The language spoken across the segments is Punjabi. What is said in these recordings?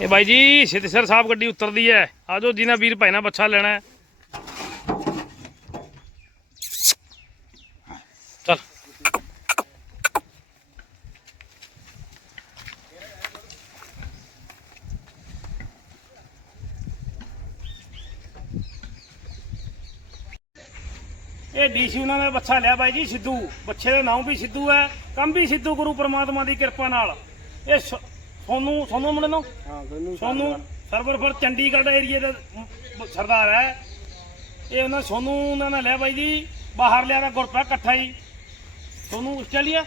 ਇਹ ਬਾਈ ਜੀ, ਸਿੱਧਸਰ ਸਾਹਿਬ ਗੱਡੀ ਉਤਰਦੀ ਹੈ। ਆਜੋ ਜਿਨਾ ਵੀਰ ਭਾਈ ਨਾਲ ਬੱਚਾ ਲੈਣਾ ਹੈ। ਚੱਲ। ਇਹ ਡੀਸੀ ਉਹਨਾਂ ਨੇ ਬੱਚਾ ਲਿਆ ਬਾਈ ਜੀ, ਸਿੱਧੂ। ਬੱਚੇ ਦਾ ਨਾਮ ਵੀ ਸਿੱਧੂ ਹੈ। ਕੰਮ ਵੀ ਸਿੱਧੂ ਗੁਰੂ ਪ੍ਰਮਾਤਮਾ ਦੀ ਕਿਰਪਾ ਨਾਲ। ਇਹ ਸੋਨੂੰ ਸੋਨੂੰ ਮੁੰਡੇ ਨੂੰ? ਹਾਂ ਤੈਨੂੰ ਸੋਨੂੰ ਸਰਵਰ ਪਰ ਚੰਡੀਗੜ੍ਹ ਏਰੀਏ ਦਾ ਸਰਦਾਰ ਹੈ। ਇਹ ਉਹਨਾਂ ਸੋਨੂੰ ਉਹਨਾਂ ਨੇ ਲਿਆ ਬਾਈ ਜੀ ਬਾਹਰ ਲਿਆ ਦਾ ਗੁਰਪਾ ਇਕੱਠਾ ਹੀ। ਸੋਨੂੰ ਆਸਟ੍ਰੇਲੀਆ?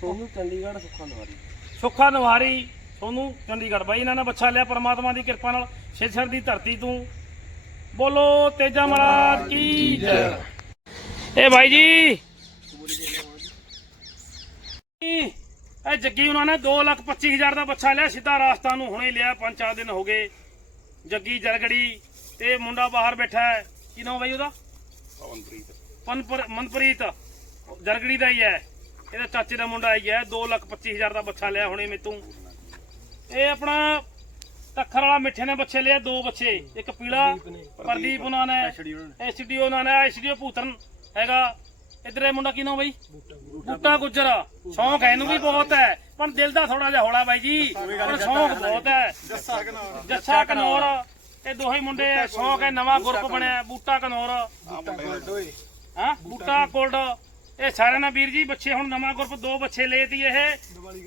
ਤੁਹਾਨੂੰ ਚੰਡੀਗੜ੍ਹ ਸੁੱਖਾ ਨਵਾਰੀ। ਸੁੱਖਾ ਨਵਾਰੀ ਸੋਨੂੰ ਚੰਡੀਗੜ੍ਹ। ਬਾਈ ਇਹਨਾਂ ਨੇ ਬੱਚਾ ਲਿਆ ਪਰਮਾਤਮਾ ਦੀ ਕਿਰਪਾ ਨਾਲ। ਸਿਰਸਰ ਦੀ ਧਰਤੀ ਤੋਂ। ਬੋਲੋ ਤੇਜਾ ਮਹਾਰਾਜ ਕੀ ਜੈ। ਇਹ ਬਾਈ ਜੀ ਇਹ ਜੱਗੀ ਉਹਨਾਂ ਨੇ 225000 ਦਾ ਬੱਚਾ ਲਿਆ ਸਿੱਧਾ ਰਾਜਸਥਾਨ ਨੂੰ ਹੁਣੇ ਲਿਆ ਪੰਜ ਚਾਰ ਦਿਨ ਹੋ ਗਏ। ਜੱਗੀ ਜਰਗੜੀ ਤੇ ਮੁੰਡਾ ਬਾਹਰ ਬੈਠਾ ਹੈ। ਕੀ ਨਾਮ ਬਾਈ ਉਹਦਾ? ਪਨਪ੍ਰੀਤ ਮਨਪ੍ਰੀਤ। ਜਰਗੜੀ ਦਾ ਹੀ ਹੈ। ਇਹਦਾ ਚਾਚੇ ਦਾ ਮੁੰਡਾ ਹੀ ਹੈ। 225000 ਦਾ ਬੱਚਾ ਲਿਆ ਹੁਣੇ ਮੇਤੋਂ ਇਹ ਆਪਣਾ ਤੱਖਰ ਵਾਲਾ ਮਿੱਠੇ ਨੇ ਬੱਚੇ ਲਿਆ ਦੋ ਬੱਚੇ। ਇੱਕ ਪੀਲਾ ਪ੍ਰਦੀਪ ਉਹਨਾਂ ਨੇ। ਐਸਡੀਓ ਉਹਨਾਂ ਨੇ ਐਸਡੀਓ ਭੂਤਨ ਹੈਗਾ। ਇਧਰ ਇਹ ਮੁੰਡਾ ਕੀ ਨਾਮ ਬਾਈ? ਬੂਟਾ ਗੁੱਜਰ ਸ਼ੌਂਕ ਇਹਨੂੰ ਵੀ ਬਹੁਤ ਹੈ। ਪਰ ਦਿਲ ਦਾ ਥੋੜਾ ਜਿਹਾ ਹੌਲਾ ਬਾਈ ਜੀ ਪਰ ਸ਼ੌਂਕ ਬਹੁਤ ਹੈ। ਜੱਸਾ ਕਨੌਰ। ਇਹ ਦੋਹੇ ਮੁੰਡੇ ਸ਼ੌਂਕ ਹੈ ਨਵਾਂ ਗਰੁੱਪ ਬਣਿਆ ਬੂਟਾ ਕਨੌਰ। ਹਾਂ। ਬੂਟਾ ਕੋਲਡ ਇਹ ਸਾਰਿਆਂ ਨੇ ਵੀਰ ਜੀ ਬੱਚੇ ਹੁਣ ਨਵਾਂ ਗਰੁੱਪ ਦੋ ਬੱਚੇ ਲਏ ਤੀ ਇਹ।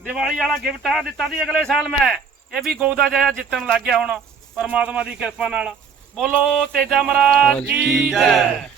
ਦੀਵਾਲੀ ਵਾਲਾ ਗਿਫਟ ਆ ਦਿੱਤਾ ਦੀ ਅਗਲੇ ਸਾਲ ਮੈਂ। ਇਹ ਵੀ ਗੋ ਦਾ ਜਾਇਆ ਜਿੱਤਣ ਲੱਗ ਗਿਆ ਹੁਣ ਪਰਮਾਤਮਾ ਦੀ ਕਿਰਪਾ ਨਾਲ। ਬੋਲੋ ਤੇਜਾ ਮਹਾਰਾਜ ਕੀ ਜੈ।